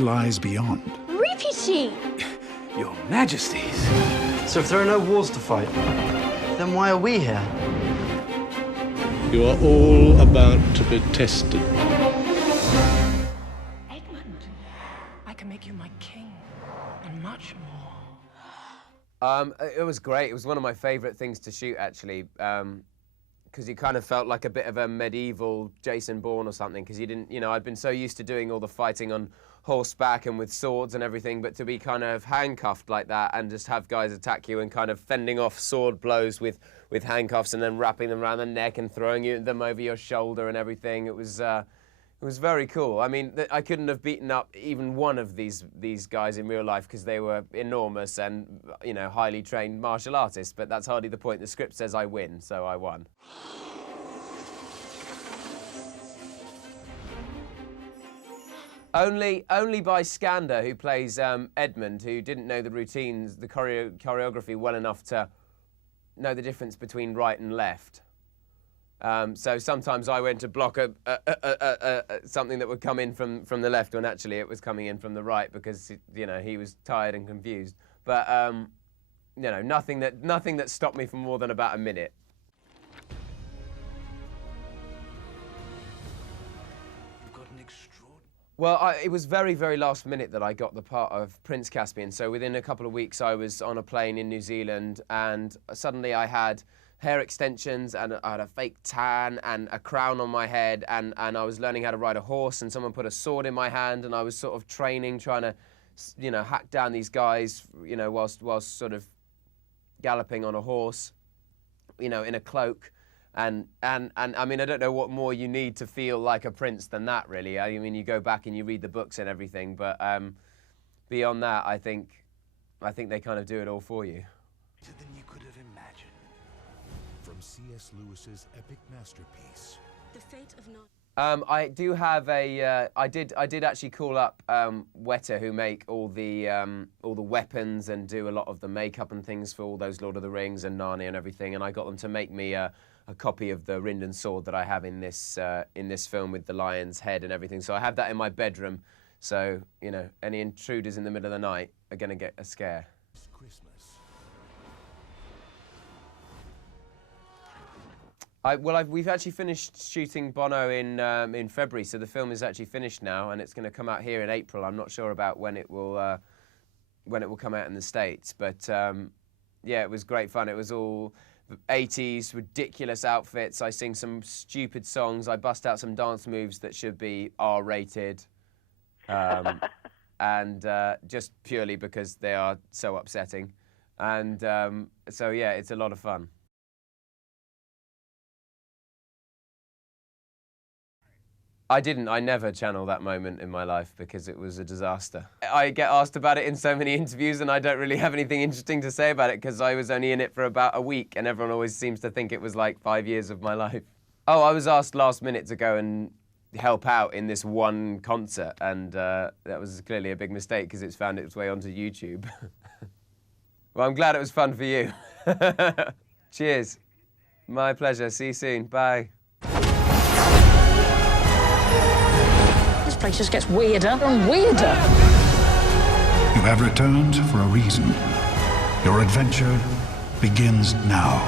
lies beyond. Repeating! Your Majesties. So if there are no wars to fight, then why are we here? You are all about to be tested. Edmund, I can make you my king, and much more. It was great. It was one of my favourite things to shoot, actually, because you kind of felt like a bit of a medieval Jason Bourne or something, because you didn't, you know, I'd been so used to doing all the fighting on horseback and with swords and everything, but to be kind of handcuffed like that and just have guys attack you and kind of fending off sword blows with handcuffs and then wrapping them around the neck and throwing them over your shoulder and everything, it was very cool. I mean, I couldn't have beaten up even one of these guys in real life because they were enormous and, you know, highly trained martial artists, but that's hardly the point. The script says I win, so I won. Only by Skander, who plays Edmund, who didn't know the routines, the choreography well enough to know the difference between right and left. So sometimes I went to block something that would come in from the left when actually it was coming in from the right because, you know, he was tired and confused. But, you know, nothing that stopped me for more than about a minute. Well, it was very, very last minute that I got the part of Prince Caspian. So within a couple of weeks, I was on a plane in New Zealand, and suddenly I had hair extensions, and I had a fake tan, and a crown on my head, and I was learning how to ride a horse, and someone put a sword in my hand, and I was sort of training, trying to, you know, hack down these guys, you know, whilst sort of galloping on a horse, you know, in a cloak. And I mean, I don't know what more you need to feel like a prince than that, really. I mean, you go back and you read the books and everything, but beyond that, I think they kind of do it all for you. Than you could have imagined. From C.S. Lewis's epic masterpiece. The Fate of Narnia. I do have a. I did actually call up Weta, who make all the weapons and do a lot of the makeup and things for all those Lord of the Rings and Narnia and everything, and I got them to make me a copy of the Rindon sword that I have in this film with the lion's head and everything. So I have that in my bedroom. So, you know, any intruders in the middle of the night are going to get a scare. Christmas. We've actually finished shooting Bono in February, so the film is actually finished now, and it's going to come out here in April. I'm not sure about when it will come out in the States, but yeah, it was great fun. It was all 80s ridiculous outfits. I sing some stupid songs. I bust out some dance moves that should be R-rated, and just purely because they are so upsetting. And so yeah, it's a lot of fun. I never channel that moment in my life because it was a disaster. I get asked about it in so many interviews and I don't really have anything interesting to say about it because I was only in it for about a week and everyone always seems to think it was like 5 years of my life. Oh, I was asked last minute to go and help out in this one concert, and that was clearly a big mistake because it's found its way onto YouTube. Well, I'm glad it was fun for you. Cheers. My pleasure. See you soon. Bye. This place just gets weirder and weirder. You have returned for a reason. Your adventure begins now.